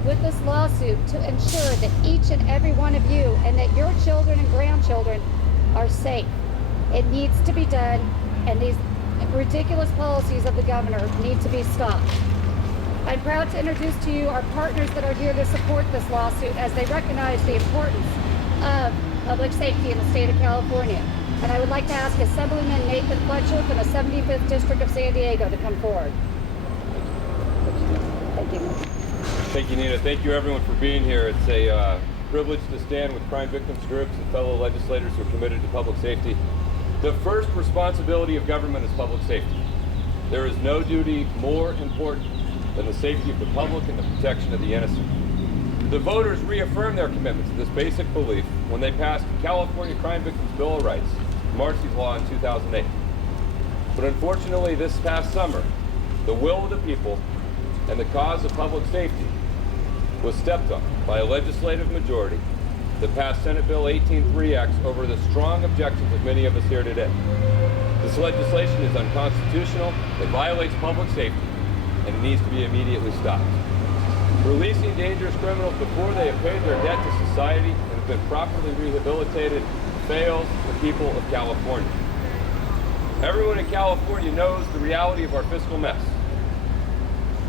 enacted with this lawsuit to ensure that each and every one of you and that your children and grandchildren are safe. It needs to be done, and these ridiculous policies of the governor need to be stopped. I'm proud to introduce to you our partners that are here to support this lawsuit as they recognize the importance of public safety in the state of California. And I would like to ask Assemblyman Nathan Fletcher from the 75th District of San Diego to come forward. Thank you. Thank you, Nina. Thank you, everyone, for being here. It's a privilege to stand with crime victims groups and fellow legislators who are committed to public safety. The first responsibility of government is public safety. There is no duty more important than the safety of the public and the protection of the innocent. The voters reaffirmed their commitment to this basic belief when they passed the California Crime Victims Bill of Rights, Marcy's Law, in 2008. But unfortunately, this past summer, the will of the people and the cause of public safety was stepped on by a legislative majority that passed Senate Bill 18-3X over the strong objections of many of us here today. This legislation is unconstitutional, it violates public safety, and it needs to be immediately stopped. Releasing dangerous criminals before they have paid their debt to society and have been properly rehabilitated fails the people of California. Everyone in California knows the reality of our fiscal mess.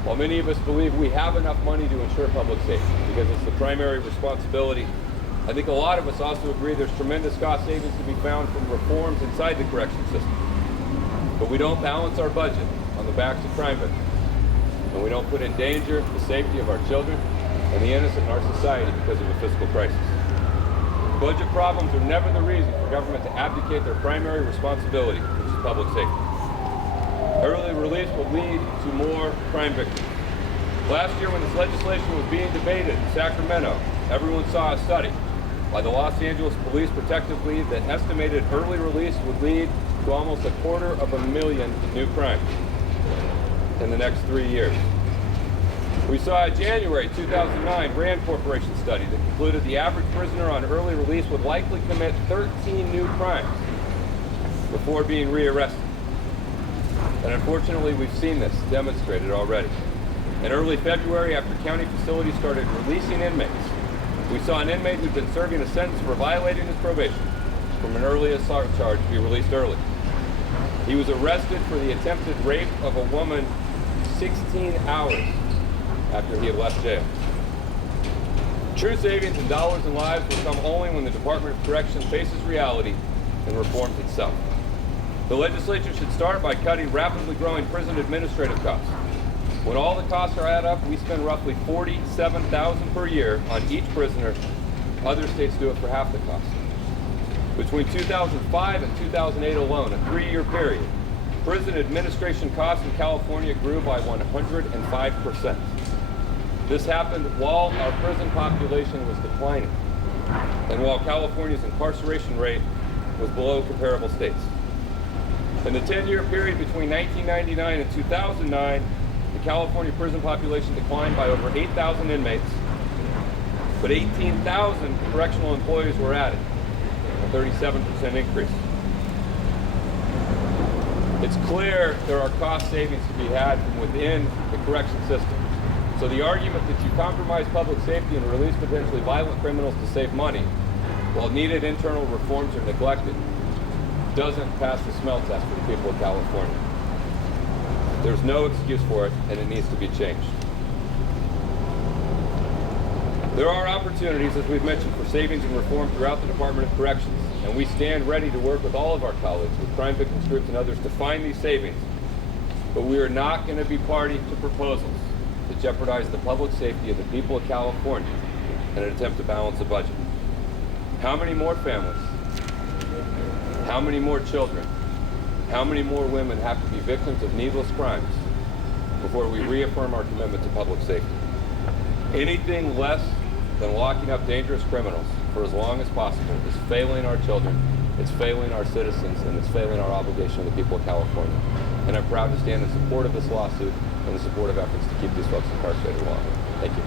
While many of us believe we have enough money to ensure public safety because it's the primary responsibility, I think a lot of us also agree there's tremendous cost savings to be found from reforms inside the correction system. But we don't balance our budget on the backs of crime victims. And we don't put in danger the safety of our children and the innocent in our society because of a fiscal crisis. Budget problems are never the reason for government to abdicate their primary responsibility, which is public safety. Early release will lead to more crime victims. Last year, when this legislation was being debated in Sacramento, everyone saw a study by the Los Angeles Police Protective League that estimated early release would lead to almost 250,000 new crimes in the next 3 years. We saw a January 2009 Rand Corporation study that concluded the average prisoner on early release would likely commit 13 new crimes before being rearrested. And unfortunately, we've seen this demonstrated already. In early February, after county facilities started releasing inmates, we saw an inmate who'd been serving a sentence for violating his probation from an early assault charge be released early. He was arrested for the attempted rape of a woman 16 hours after he had left jail. True savings in dollars and lives will come only when the Department of Corrections faces reality and reforms itself. The legislature should start by cutting rapidly growing prison administrative costs. When all the costs are added up, we spend roughly $47,000 per year on each prisoner. Other states do it for half the cost. Between 2005 and 2008 alone, a 3-year period, prison administration costs in California grew by 105%. This happened while our prison population was declining, and while California's incarceration rate was below comparable states. In the 10-year period between 1999 and 2009, the California prison population declined by over 8,000 inmates, but 18,000 correctional employees were added, a 37% increase. It's clear there are cost savings to be had from within the correction system. So the argument that you compromise public safety and release potentially violent criminals to save money, while needed internal reforms are neglected, doesn't pass the smell test for the people of California. There's no excuse for it, and it needs to be changed. There are opportunities, as we've mentioned, for savings and reform throughout the Department of Corrections, and we stand ready to work with all of our colleagues, with crime victims groups and others, to find these savings. But we are not going to be party to proposals that jeopardize the public safety of the people of California in an attempt to balance the budget. How many more families? How many more children? How many more women have to be victims of needless crimes before we reaffirm our commitment to public safety? Anything less than locking up dangerous criminals for as long as possible is failing our children, it's failing our citizens, and it's failing our obligation to the people of California. And I'm proud to stand in support of this lawsuit and in support of efforts to keep these folks incarcerated longer. Thank you.